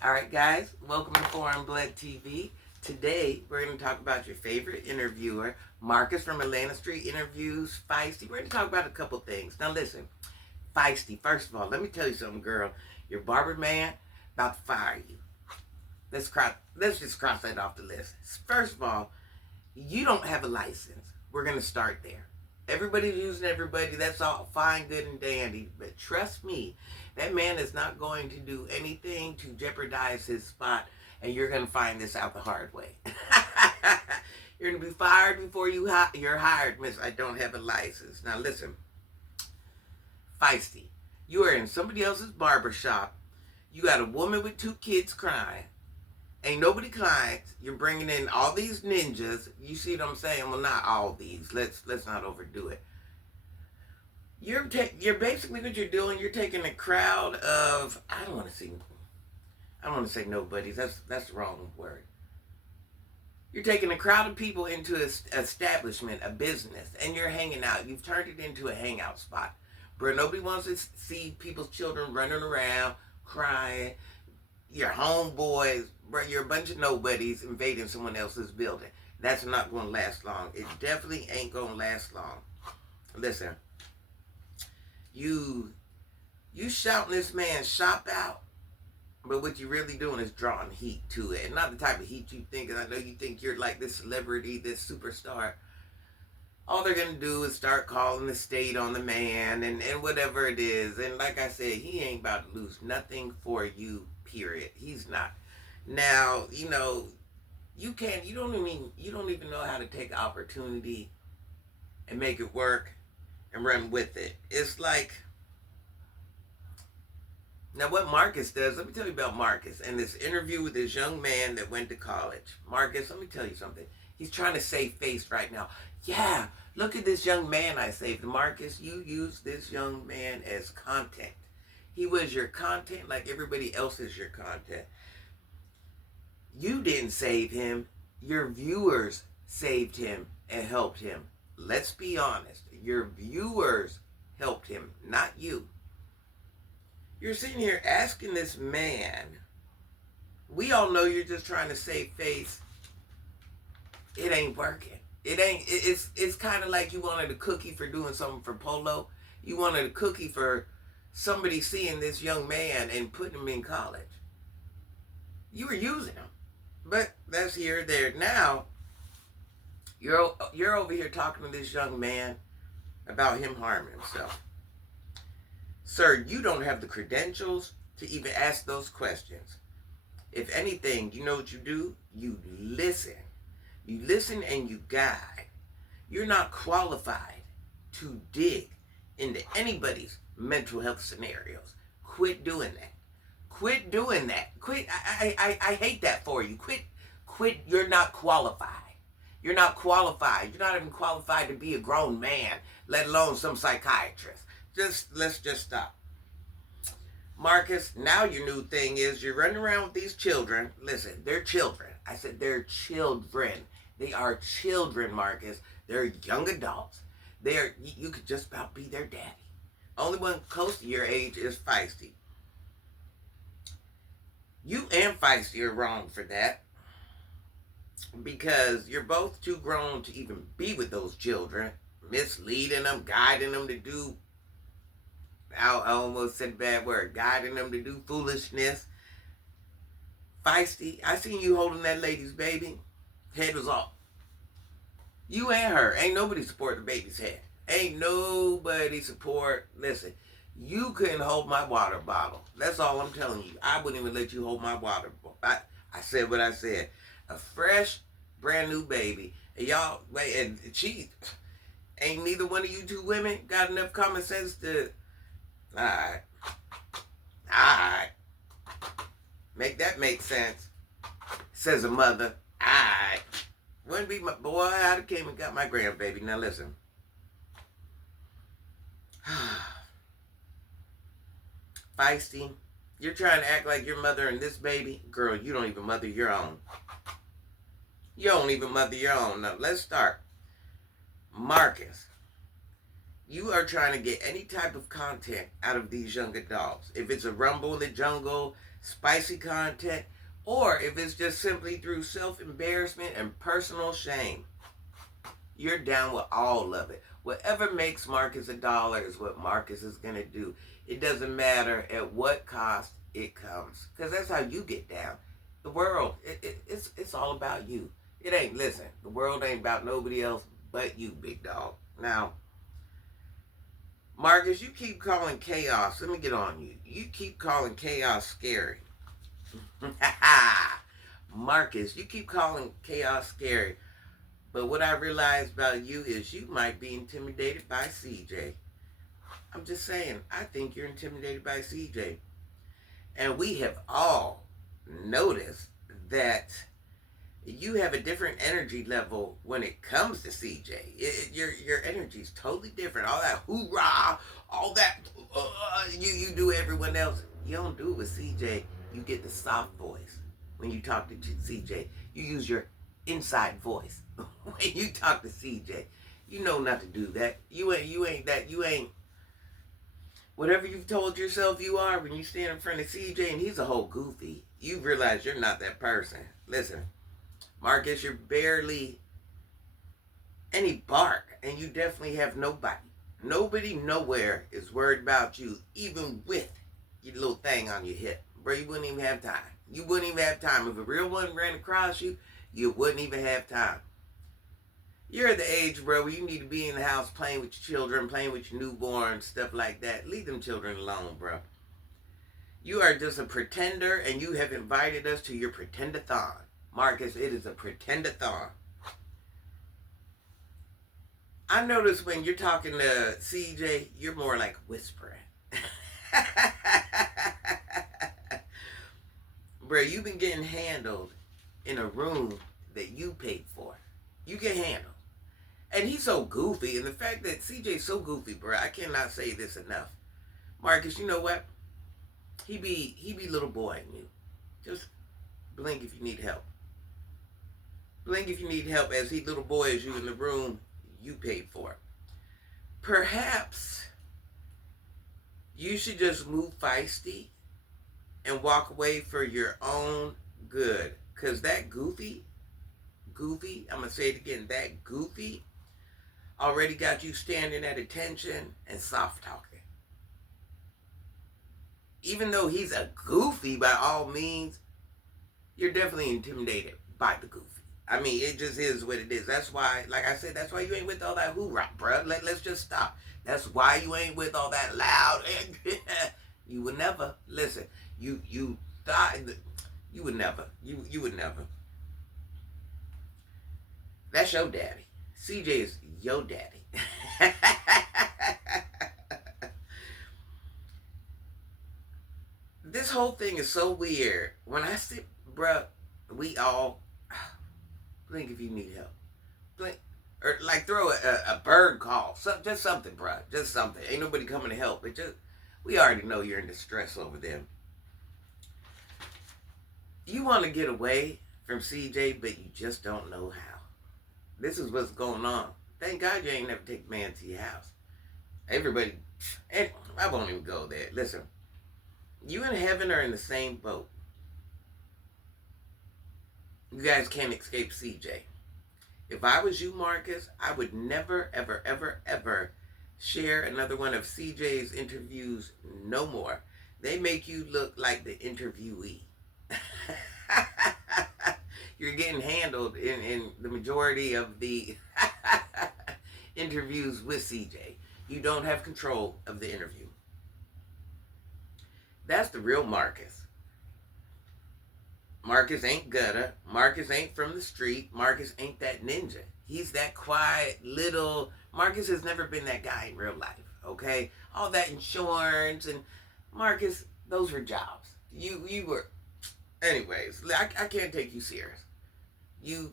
All right, guys, welcome to Foreign Blood TV. Today, we're going to talk about your favorite interviewer, Marcus from Atlanta Street Interviews, Feisty. We're going to talk about a couple things. Now, listen, Feisty, first of all, let me tell you something, girl. Your barber man about to fire you. Let's just cross that off the list. First of all, you don't have a license. We're going to start there. Everybody's using everybody. That's all fine, good, and dandy. But trust me, that man is not going to do anything to jeopardize his spot, and you're going to find this out the hard way. You're going to be fired before you're hired, miss. I don't have a license. Now listen, Feisty, you are in somebody else's barber shop. You got a woman with 2 kids crying. Ain't nobody clients. You're bringing in all these ninjas. You see what I'm saying? Well, not all these. Let's not overdo it. You're basically what you're doing. You're taking a crowd of I don't want to say nobodies. That's the wrong word. You're taking a crowd of people into an establishment, a business, and you're hanging out. You've turned it into a hangout spot where nobody wants to see people's children running around, crying. Your homeboys, bro, you're a bunch of nobodies invading someone else's building. That's not going to last long. It definitely ain't going to last long. Listen, you shouting this man's shop out, but what you're really doing is drawing heat to it. And not the type of heat you think. And I know you think you're like this celebrity, this superstar. All they're going to do is start calling the state on the man and whatever it is. And like I said, he ain't about to lose nothing for you, period. He's not. Now, you don't even know how to take opportunity and make it work and run with it. It's like, now what Marcus does, let me tell you about Marcus and this interview with this young man that went to college. Marcus, let me tell you something. He's trying to save face right now. Yeah, look at this young man I saved. Marcus, you used this young man as content. He was your content like everybody else is your content. You didn't save him. Your viewers saved him and helped him. Let's be honest. Your viewers helped him, not you. You're sitting here asking this man. We all know you're just trying to save face. It ain't working. It's kind of like you wanted a cookie for doing something for Polo. You wanted a cookie for somebody seeing this young man and putting him in college. You were using him. But that's here or there. Now, you're over here talking to this young man about him harming himself. Sir, you don't have the credentials to even ask those questions. If anything, you know what you do? You listen. You listen and you guide. You're not qualified to dig into anybody's mental health scenarios. Quit doing that. Quit doing that. Quit. I hate that for you. Quit. You're not qualified. You're not qualified. You're not even qualified to be a grown man, let alone some psychiatrist. Let's just stop. Marcus, now your new thing is you're running around with these children. Listen, they're children. I said they're children. They are children, Marcus. They're young adults. You could just about be their daddy. Only one close to your age is Feisty. You and Feisty are wrong for that. Because you're both too grown to even be with those children. Misleading them, guiding them to do, I almost said a bad word, guiding them to do foolishness. Feisty, I seen you holding that lady's baby. Head was off. You and her. Ain't nobody support the baby's head. Ain't nobody support. Listen, you couldn't hold my water bottle. That's all I'm telling you. I wouldn't even let you hold my water bottle. I said what I said. A fresh, brand new baby. And y'all, wait, and she, ain't neither one of you 2 women got enough common sense to, alright. Make that make sense, says a mother. Alright. Wouldn't be my boy. I came and got my grandbaby. Now listen. Feisty, you're trying to act like you're mothering this baby. Girl, you don't even mother your own. You don't even mother your own. Now, let's start. Marcus, you are trying to get any type of content out of these young adults. If it's a rumble in the jungle, spicy content, or if it's just simply through self-embarrassment and personal shame. You're down with all of it. Whatever makes Marcus $1 is what Marcus is going to do. It doesn't matter at what cost it comes. Because that's how you get down. The world, it's all about you. It ain't, listen, the world ain't about nobody else but you, big dog. Now, Marcus, you keep calling chaos. Let me get on you. You keep calling chaos scary. Marcus, you keep calling chaos scary. But what I realized about you is you might be intimidated by CJ. I'm just saying, I think you're intimidated by CJ. And we have all noticed that you have a different energy level when it comes to CJ. Your energy is totally different. All that hoorah, all that you do everyone else. You don't do it with CJ. You get the soft voice when you talk to CJ. You use your inside voice when you talk to CJ. You know not to do that. You ain't whatever you've told yourself you are when you stand in front of CJ and he's a whole goofy. You realize you're not that person. Listen, Marcus, you're barely any bark, and you definitely have nobody. Nobody nowhere is worried about you, even with your little thing on your hip. Bro, you wouldn't even have time. You wouldn't even have time. If a real one ran across you, you wouldn't even have time. You're at the age, bro, where you need to be in the house playing with your children, playing with your newborns, stuff like that. Leave them children alone, bro. You are just a pretender, and you have invited us to your pretend-a-thon. Marcus, it is a pretend-a-thon. I notice when you're talking to CJ, you're more like whispering. Bro, you've been getting handled in a room that you paid for. You get handled. And he's so goofy, and the fact that CJ's so goofy, bro, I cannot say this enough. Marcus, you know what? He be little boy in you. Just blink if you need help. Blink if you need help, as he little boy is you in the room you paid for. Perhaps you should just move feisty and walk away for your own good. Because that goofy, I'm going to say it again, that goofy already got you standing at attention and soft talking. Even though he's a goofy by all means, you're definitely intimidated by the goofy. I mean, it just is what it is. That's why, like I said, that's why you ain't with all that hoorah, bro. Let's just stop. That's why you ain't with all that loud. You would never. Listen, you thought, you would never. You would never. That's your daddy. CJ is your daddy. This whole thing is so weird. When I sit, bruh, we all blink if you need help. Blink. Or like throw a bird call. Just something, bruh. Just something. Ain't nobody coming to help. It just, we already know you're in distress over them. You want to get away from CJ, but you just don't know how. This is what's going on. Thank God you ain't never take a man to your house. Everybody, and I won't even go there. Listen, you and heaven are in the same boat. You guys can't escape CJ. If I was you, Marcus, I would never, ever, ever, ever share another one of CJ's interviews no more. They make you look like the interviewee. You're getting handled in the majority of the interviews with CJ. You don't have control of the interview. That's the real Marcus. Marcus ain't gutter. Marcus ain't from the street. Marcus ain't that ninja. He's that quiet little... Marcus has never been that guy in real life, okay? All that insurance and... Marcus, those were jobs. You were... Anyways, I can't take you serious. You...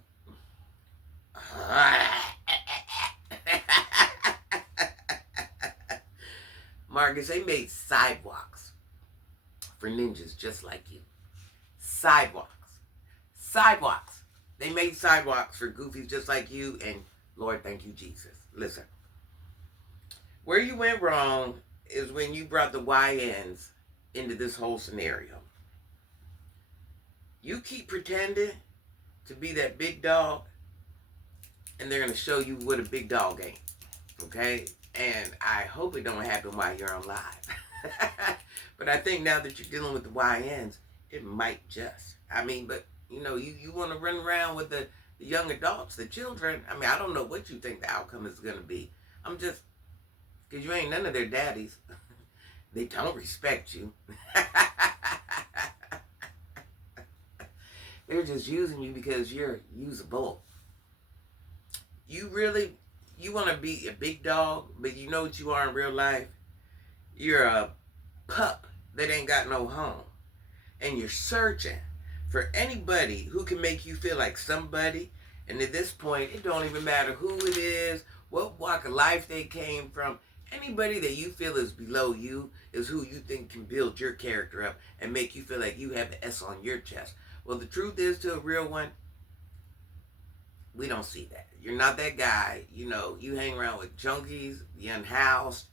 Marcus, they made sidewalks for ninjas just like you. Sidewalks. They made sidewalks for goofies just like you, and Lord, thank you, Jesus. Listen. Where you went wrong is when you brought the YNs into this whole scenario. You keep pretending to be that big dog, and they're going to show you what a big dog ain't. Okay? And I hope it don't happen while you're on live. But I think now that you're dealing with the YNs, it might just. But you want to run around with the young adults, the children. I don't know what you think the outcome is going to be. Because you ain't none of their daddies. They don't respect you. They're just using you because you're usable. You want to be a big dog, but you know what you are in real life? You're a pup that ain't got no home. And you're searching for anybody who can make you feel like somebody. And at this point, it don't even matter who it is, what walk of life they came from. Anybody that you feel is below you is who you think can build your character up and make you feel like you have the S on your chest. Well, the truth is, to a real one, we don't see that. You're not that guy. You hang around with junkies, the unhoused.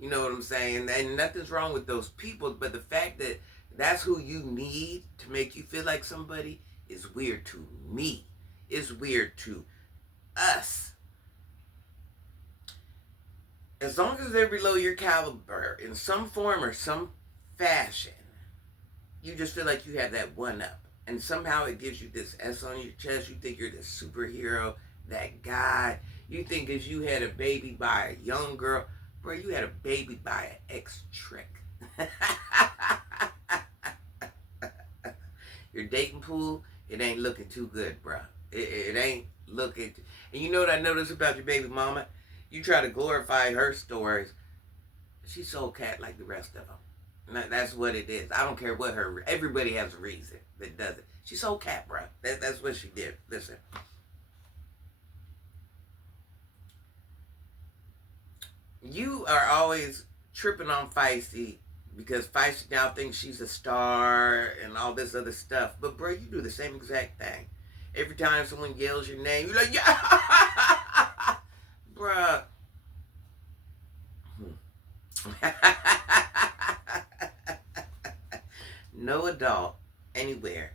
You know what I'm saying? And nothing's wrong with those people, but the fact that that's who you need to make you feel like somebody is weird to me. It's weird to us. As long as they're below your caliber in some form or some fashion, you just feel like you have that one up. And somehow it gives you this S on your chest. You think you're this superhero, that guy. You think because you had a baby by a young girl. Bro, you had a baby by an ex-trick. Your dating pool, it ain't looking too good, bro. It ain't looking. And you know what I noticed about your baby mama? You try to glorify her stories. She's so cat like the rest of them. That's what it is. I don't care what everybody has a reason that does it. She's so cat, bro. That's what she did. Listen. You are always tripping on Feisty because Feisty now thinks she's a star and all this other stuff. But, bro, you do the same exact thing. Every time someone yells your name, you're like, yeah, bruh. No adult anywhere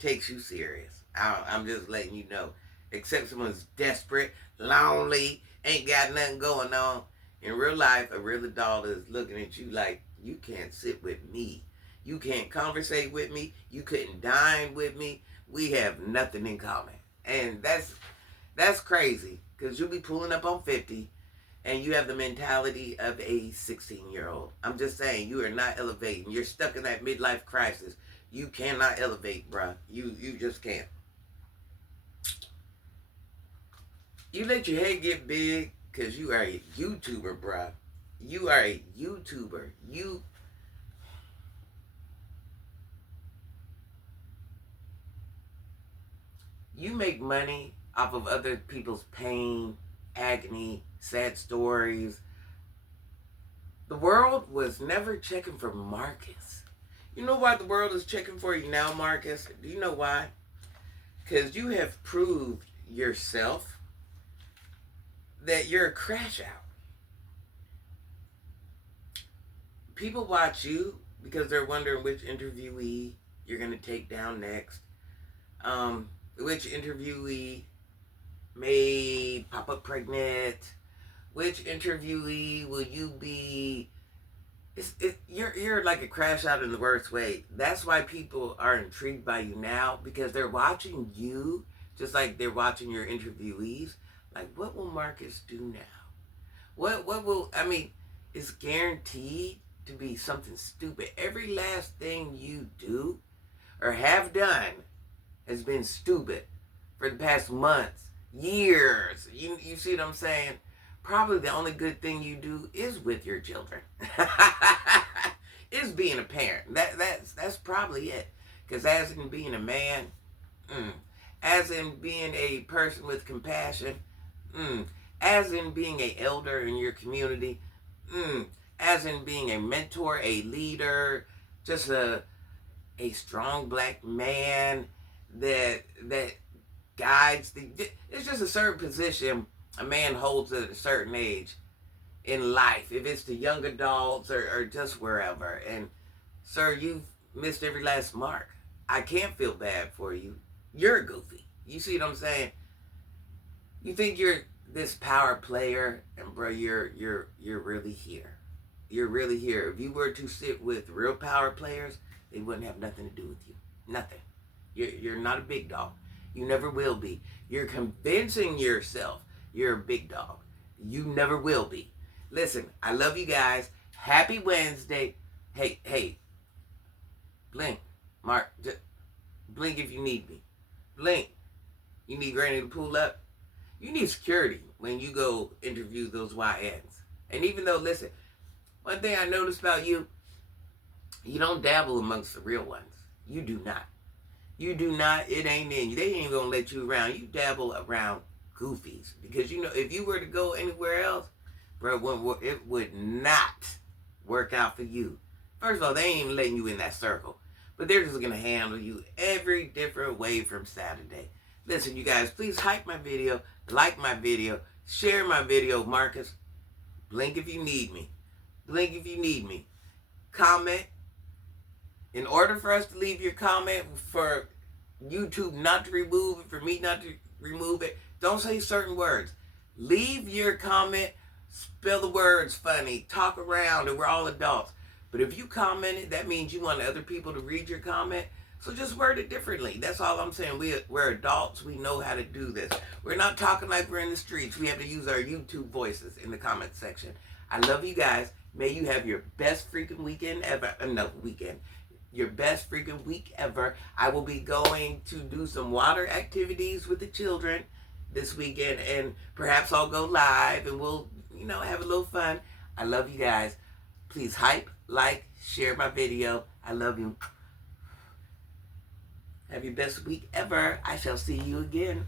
takes you serious. I'm just letting you know. Except someone's desperate, lonely, ain't got nothing going on. In real life, a real adult is looking at you like, you can't sit with me. You can't conversate with me. You couldn't dine with me. We have nothing in common. And that's crazy. Because you'll be pulling up on 50 and you have the mentality of a 16-year-old. I'm just saying, you are not elevating. You're stuck in that midlife crisis. You cannot elevate, bruh. You just can't. You let your head get big because you are a YouTuber, bruh. You are a YouTuber. You make money off of other people's pain, agony, sad stories. The world was never checking for Marcus. You know why the world is checking for you now, Marcus? Do you know why? Because you have proved yourself that you're a crash out. People watch you because they're wondering which interviewee you're going to take down next. Which interviewee may pop up pregnant. Which interviewee will you be? You're like a crash out in the worst way. That's why people are intrigued by you now, because they're watching you just like they're watching your interviewees. Like, what will Marcus do now? What will, it's guaranteed to be something stupid. Every last thing you do or have done has been stupid for the past months, years. You see what I'm saying? Probably the only good thing you do is with your children. Is being a parent. That's probably it. Because as in being a man, as in being a person with compassion, as in being an elder in your community, as in being a mentor, a leader, just a strong black man that guides it's just a certain position a man holds at a certain age in life, if it's to young adults or just wherever. And sir, you've missed every last mark. I can't feel bad for you. You're goofy. You see what I'm saying? You think you're this power player, and bro, you're really here. You're really here. If you were to sit with real power players, they wouldn't have nothing to do with you. Nothing. You're not a big dog. You never will be. You're convincing yourself you're a big dog. You never will be. Listen, I love you guys. Happy Wednesday. Hey, blink. Mark, just blink if you need me. Blink. You need Granny to pull up? You need security when you go interview those YNs. And even though, listen, one thing I noticed about you, you don't dabble amongst the real ones. You do not. You do not. It ain't in you. They ain't gonna let you around. You dabble around goofies. Because, you know, if you were to go anywhere else, bro, it would not work out for you. First of all, they ain't even letting you in that circle. But they're just gonna handle you every different way from Saturday. Listen, you guys, please hype my video, like my video, share my video, Marcus. Blink if you need me. Blink if you need me. Comment. In order for us to leave your comment, for YouTube not to remove it, for me not to remove it, don't say certain words. Leave your comment, spell the words funny, talk around, and we're all adults. But if you commented, that means you want other people to read your comment. So just word it differently. That's all I'm saying. We're adults. We know how to do this. We're not talking like we're in the streets. We have to use our YouTube voices in the comment section. I love you guys. May you have your best freaking weekend ever. Your best freaking week ever. I will be going to do some water activities with the children this weekend. And perhaps I'll go live and we'll, have a little fun. I love you guys. Please hype, like, share my video. I love you. Have your best week ever. I shall see you again.